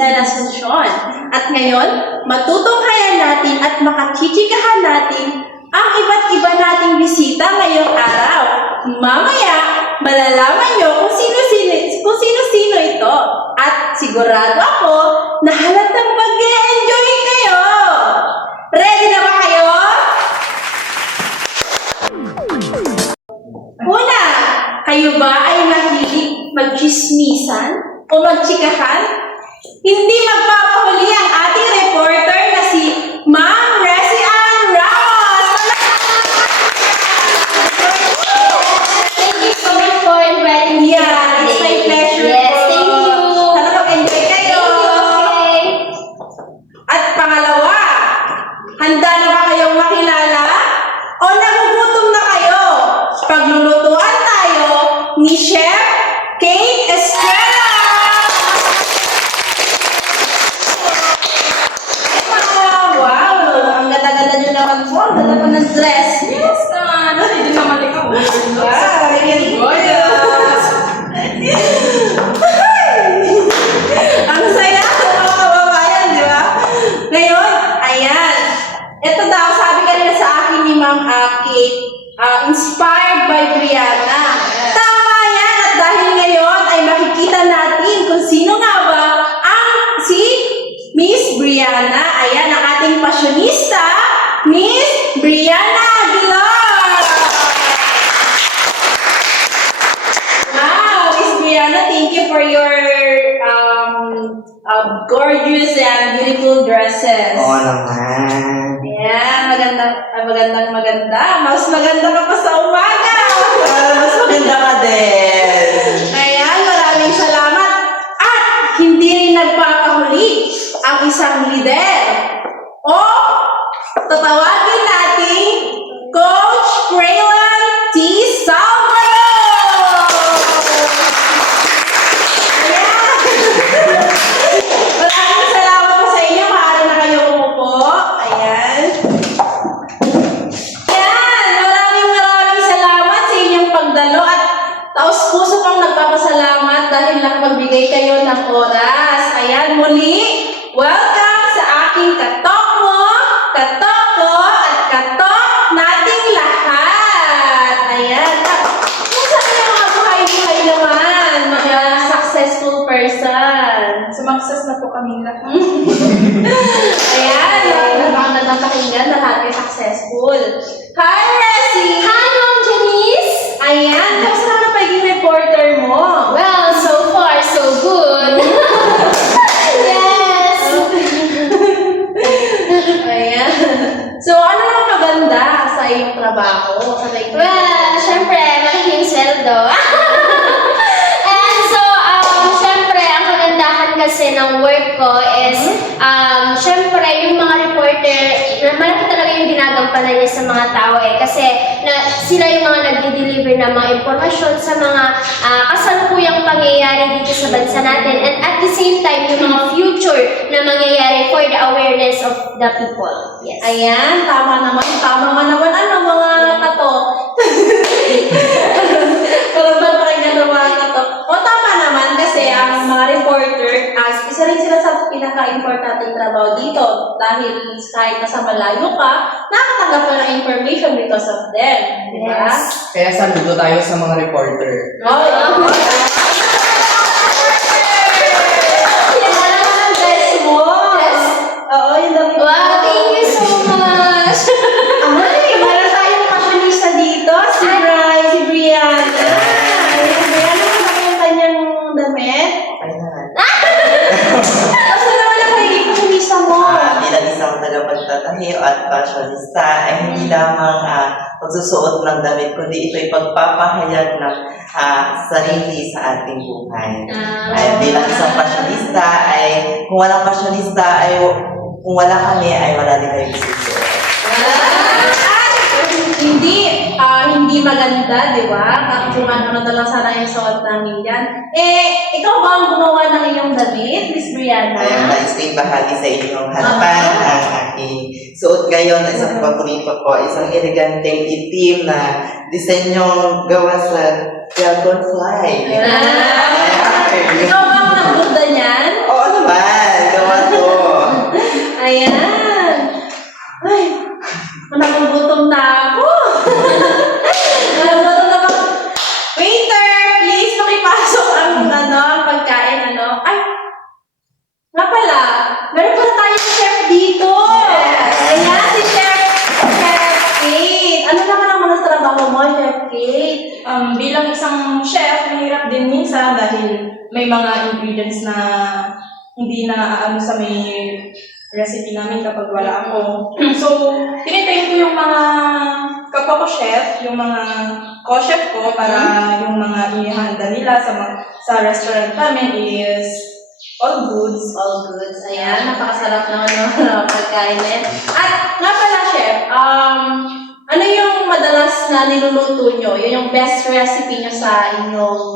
Miss Asuncion. At ngayon, matutunghayan natin at makachichikahan natin ang iba't iba nating bisita ngayong araw. Mamaya, malalaman nyo kung sino-sino ito. At sigurado ako na halatang mag-e-enjoy kayo. Ready na ba kayo? Una, kayo ba ay mahilig magchismisan o magchikahan? Hindi magpapahuli ang ating reporter na si Ma'am Resi Ann Ramos! Thank you so much for inviting me. Yeah, it's my pleasure. Yes, thank you. Sana mag-enjoy kayo. Okay. At pangalawa, handa na ba kayong makilala? O nagugutom na kayo? Paglulutuan tayo ni Chef Kate Estrella! Wow! Ang ganda-ganda nyo naman po. Ang ganda pa ng dress. Yes, hindi naman ikaw. Wow! Very good! Ang saya ng mga kababayan, di ba? Ngayon, ayan. Ito daw, sabi kanina sa akin ni Ma'am Kate, inspired by Brianna. Tama yan! At dahil ngayon ay makikita natin kung sino nga ba ang si Miss Brianna. Ayan, ang ating pasyonista, Miss Brianna Aguilar! Wow, Miss Brianna, thank you for your gorgeous and beautiful dresses. Oo naman. Ayan, maganda. Mas maganda ka pa sa umaga. Mas maganda ka din. Ayan, maraming salamat. At hindi rin nagpapahuli ang isang lider. O, tatawagin natin Coach Raylan T. Salvador! Ayan. Maraming salamat po sa inyo. Maaari na kayo umupo. Ayan. Ayan. Maraming salamat sa inyong pagdalo at taos-puso pang nagpapasalamat dahil nakapagbigay kayo ng oras. Ayan, muli, welcome sa aking katok mo, katok ko, at katok nating lahat. Ayan. Kung saan yung mga buhay-buhay naman, mga successful person. Sumakses na po kami lahat. Ayan, napakaganda ng pakinggan, lahat ay successful. Hi, Resi! Hi, Ma'am Janice. Ayan, kamusta naman ang pagiging reporter mo? Well, so far, so good. Yes. Ayan. So, ano naman maganda sa iyong trabaho? Sa pagiging Well, syempre, malaking sweldo. And so, syempre, ang kagandahan kasi ng work ko is, syempre, yung mga reporter, malaki talaga yung ginagampanan niya sa mga tao kasi sila yung mga nagdi-deliver ng mga impormasyon sa mga kasalukuyang pangyayari dito sa bansa natin, and at the same time, yung mga future na mangyayari for the awareness of the people. Yes. Ayan, tama naman. Tama nga naman. Ano, mga kato? Karaban pa kayo ng mga kato. O, tama naman kasi ang mga reporter, isa rin sila sa pinaka-importanteng trabaho dito. Dahil kahit nasa malayo ka, nakakatanggap ka ng information because of them. Di ba? Yes. Kaya saludo tayo sa mga reporter. Oh, yan na naman ang dress mo. Yes. Oo, yung damit mo. Wow, thank you so much. Ay, meron tayong fashionista dito. Si Bri, si Brianna. Ayan, Brianna, ano ba yung kanyang damit? Ayan. Basta naman ang pagiging fashionista mo. Bilang isang tagapagtatahi at fashionista ay hindi lamang pagsusuot ng damit, kundi ito'y pagpapahayag ng sarili sa ating buhay. Ay, bilang isang fashionista ay kung walang fashionista ay kung wala kami ay wala din kayo isusuot. Hindi maganda, di ba? Kung ano na lang sana yung suot namin yan. Ikaw ba ang gumawa ng iyong damit, Miss Brianna? Ayan, nais ko bahagi sa inyong harapan ang aking suot ngayon na isang paborito ko, isang eleganteng itim na disenyong gawa sa dragonfly. Ikaw ba ang nagbuda niyan? Oo naman. Meron pala tayo si Chef dito. Ayan, si Chef Kate. Ano naman ang mga trabaho mo, Chef Kate? Bilang isang chef, mahirap din minsan dahil may mga ingredients na hindi na ano sa may recipe namin kapag wala ako. So, tinitrain ko yung mga kapwa ko chef, yung mga co-chef ko para yung mga inihanda nila sa restaurant namin is all goods. All goods. Ayan, napakasarap naman ng pagkain na yan. At nga pala, Chef, ano yung madalas na niluluto nyo? Yun yung best recipe nyo sa inyong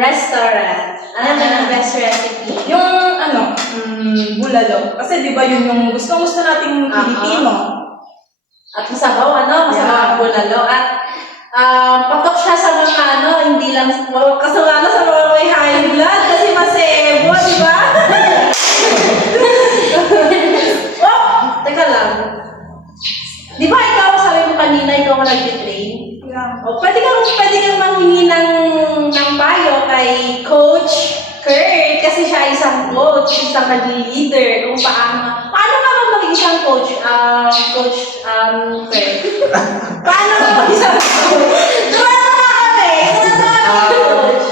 restaurant. Ano ba yung best recipe? Yung bulalo. Kasi di ba yun yung gusto nating Pilipino. At masabaw, masabaw ang bulalo. At patok siya sa mga hindi lang, kasalanan sa mga may high blood kasi masebo, di ba? Oh, teka lang. Di ba ikaw, sabi mo kanina, ikaw ang nag-train? Yeah. O, pwede kang manghingi ng payo kay Coach Kurt kasi siya isang coach, isang nag-leader kung paano ka maging isang coach, Coach Kurt? Paano ka maging isang coach? Tuwa kami, coach.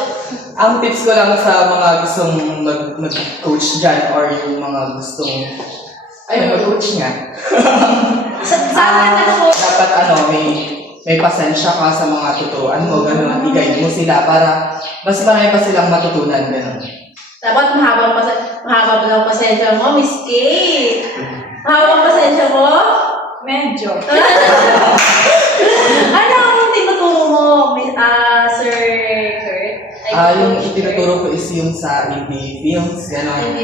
Ang tips ko lang sa mga gustong mag-coach dyan or yung mga gustong mag-coach nga. Dapat may pasensya ka sa mga tuturuan mo, gano'n, i-guide mo sila para mas marami pa silang matutunan, gano'n. Dapat mahaba lang pasensya mo, Miss Kate. Mahaba ang pasensya mo? Medyo. Ano ang tinuturo mo, Sir Kurt? Yung itinuturo ko is yung sa indie films, gano'n.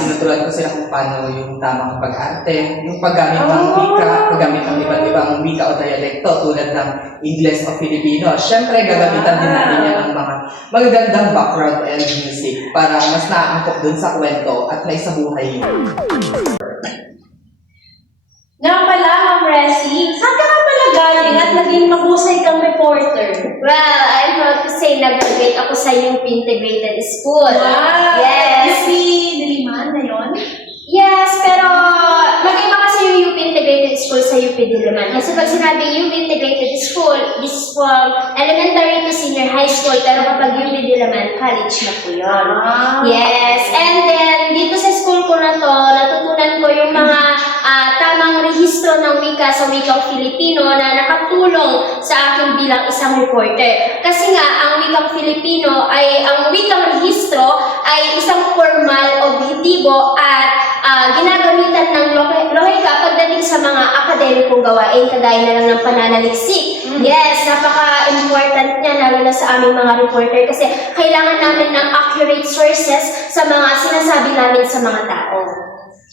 Tinuturuan ko sila kung paano yung tamang pag-arte, yung paggamit ng wika, paggamit ng iba't ibang wika o dialekto tulad ng English o Filipino. Siyempre, gagamitan din natin yan ng mga magagandang background and music para mas naaangkop dun sa kwento at may sa buhay yun. Nga pala, Ma'am Resi, saan ka pala galing at naging mahusay kang reporter? Well, I'm proud to say nag-graduate ako sa UP Integrated School. Wow! Yes. UP Diliman na yun? Yes, pero mag-iba kasi yung UP Integrated School sa UP Diliman. Kasi pag sinabi UP Integrated School, this is from elementary to senior high school, pero kapag UP Diliman, college na po yun. Yes, and then dito sa school ko na to, natutunan ko yung mga tamang rehistro ng wika sa wikang Filipino na nakatulong sa akin bilang isang reporter. Kasi nga, ang wikang Filipino ang wikang rehistro ay isang formal, objektibo at ginagamitan ng lohika pagdating sa mga akademikong gawain, kagaya na lang ng pananaliksik. Yes, napaka-important niya, lalo na sa aming mga reporter kasi kailangan namin ng accurate sources sa mga sinasabi namin sa mga tao.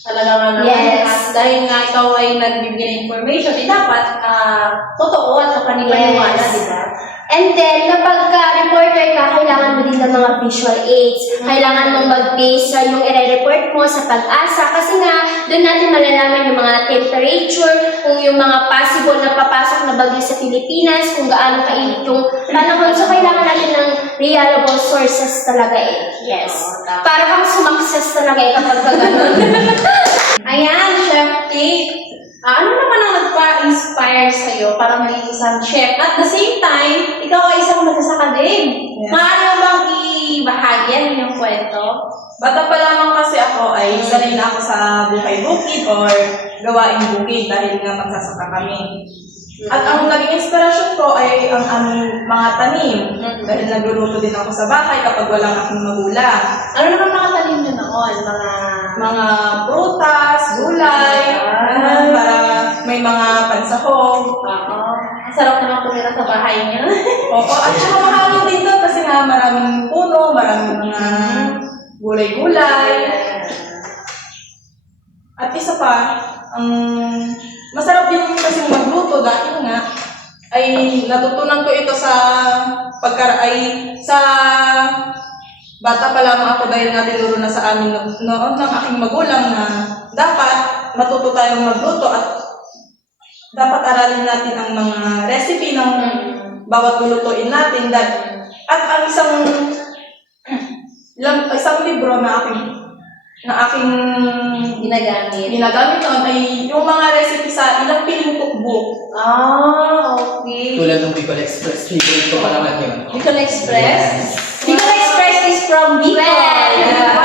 Talaga nga naman. Yes. At dahil nga ikaw ay nagbibigay ng information, dapat totoo at kapaniwala, Yes. di ba? And then, kapag reporter ka, kailangan mo din ng mga visual aids. Kailangan mong mag-base sa yung i-report mo sa pag-asa kasi nga, doon natin malalaman yung mga temperature, kung yung mga possible na papasok na bagyo sa Pilipinas, kung gaano kainit yung panahon. So, kailangan natin ng reliable sources talaga Yes. Para kang sumakses talaga kapag gano'n. Ayan, Chef Kate. Ano naman ang nagpa-inspire sa'yo para maging isang chef? At the same time, ikaw ay isang nag-academic. Yes. Maaari mo bang ibahagi ang inyong kwento? Bata pa lamang kasi ako ay sanay na ako sa buhay bukid or gawaing bukid dahil nga magsasaka kami. At ang naging inspirasyon ko ay ang aming mga tanim. Dahil nagluluto din ako sa bahay kapag walang aking magulang. Ano naman mga tanim nyo noon? Mga prutas, gulay, para may mga pansahog. Ang sarap naman tumira sa bahay niyo. Opo, at saka mahangin din doon kasi nga maraming puno, maraming mga gulay-gulay. At isa pa, masarap din kasi magluto dahil nga ay natutunan ko ito sa bata pa lamang ako dahil nga tinuro na sa amin noon ng aking magulang na dapat matuto tayong magluto at dapat aralin natin ang mga recipe ng bawat lulutuin natin. At ang isang libro na aking na aking ginagamit noon ay yung mga recipe sa ilang piling cookbook. Ah, okay. Tulad ng Bicol Express, favorite ko pa naman yun. Bicol Express? Bicol Express is from Bicol. Well,